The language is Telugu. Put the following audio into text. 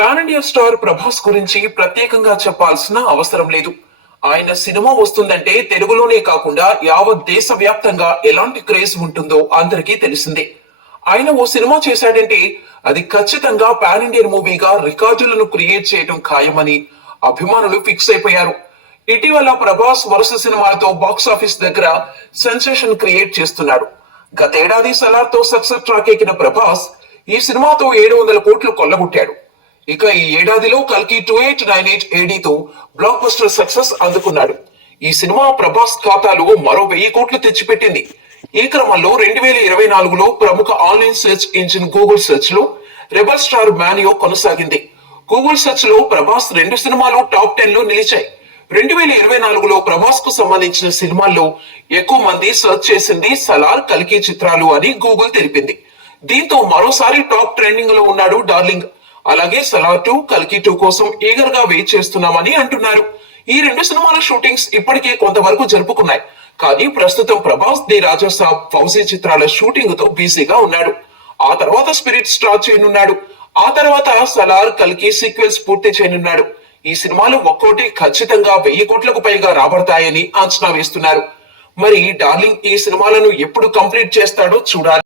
పాన్ ఇండియా స్టార్ ప్రభాస్ గురించి ప్రత్యేకంగా చెప్పాల్సిన అవసరం లేదు. ఆయన సినిమా వస్తుందంటే తెలుగులోనే కాకుండా యావత్ దేశవ్యాప్తంగా ఎలాంటి క్రేజ్ ఉంటుందో అందరికీ తెలిసిందే. ఆయన ఓ సినిమా చేశాడంటే అది ఖచ్చితంగా పాన్ ఇండియన్ మూవీగా రికార్డులను క్రియేట్ చేయడం ఖాయమని అభిమానులు ఫిక్స్ అయిపోయారు. ఇటీవల ప్రభాస్ వరుస సినిమాలతో బాక్సాఫీస్ దగ్గర సెన్సేషన్ క్రియేట్ చేస్తున్నాడు. గతేడాది సలార్ తో సక్సెస్ ట్రాక్ ఎక్కిన ప్రభాస్ ఈ సినిమాతో 700 కోట్లు కొల్లగొట్టాడు. ఇక ఈ ఏడాదిలో కల్కి 2898 ఏడీతో బ్లాక్ బస్టర్ సక్సెస్ అందుకున్నాడు. ఈ సినిమా ప్రభాస్ ఖాతాలో మరో 1000 కోట్లు తెచ్చిపెట్టింది. ఈ క్రమంలో 2024లో ప్రముఖ online search engine Google search లో రెబల్ స్టార్ మ్యానియో కొనసాగింది. గూగుల్ సెర్చ్ లో ప్రభాస్ 2 సినిమాలు టాప్ 10 లో నిలిచాయి. 2024లో ప్రభాస్ కు సంబంధించిన సినిమాల్లో ఎక్కువ మంది సెర్చ్ చేసింది సలార్, కల్కి చిత్రాలు అని గూగుల్ తెలిపింది. దీంతో మరోసారి టాప్ ట్రెండింగ్ లో ఉన్నాడు డార్లింగ్. అలాగే సలార్ 2, కల్కి 2 కోసం ఈగర్ గా వెయిట్ చేస్తున్నామని అంటున్నారు. ఈ 2 సినిమాల షూటింగ్స్ ఇప్పటికే కొంతవరకు జరుపుకున్నాయి. కానీ ప్రస్తుతం ప్రభాస్ ది రాజా సాబ్, ఫౌజీ చిత్రాల షూటింగ్ తో బిజీగా ఉన్నాడు. ఆ తర్వాత స్పిరిట్ స్టార్ట్ చేయనున్నాడు. ఆ తర్వాత సలార్, కల్కి సీక్వెల్స్ పూర్తి చేయనున్నాడు. ఈ సినిమాలు ఒక్కోటి ఖచ్చితంగా 1000 కోట్లకు పైగా రాబడతాయని అంచనా వేస్తున్నారు. మరి డార్లింగ్ ఈ సినిమాలను ఎప్పుడు కంప్లీట్ చేస్తాడో చూడాలి.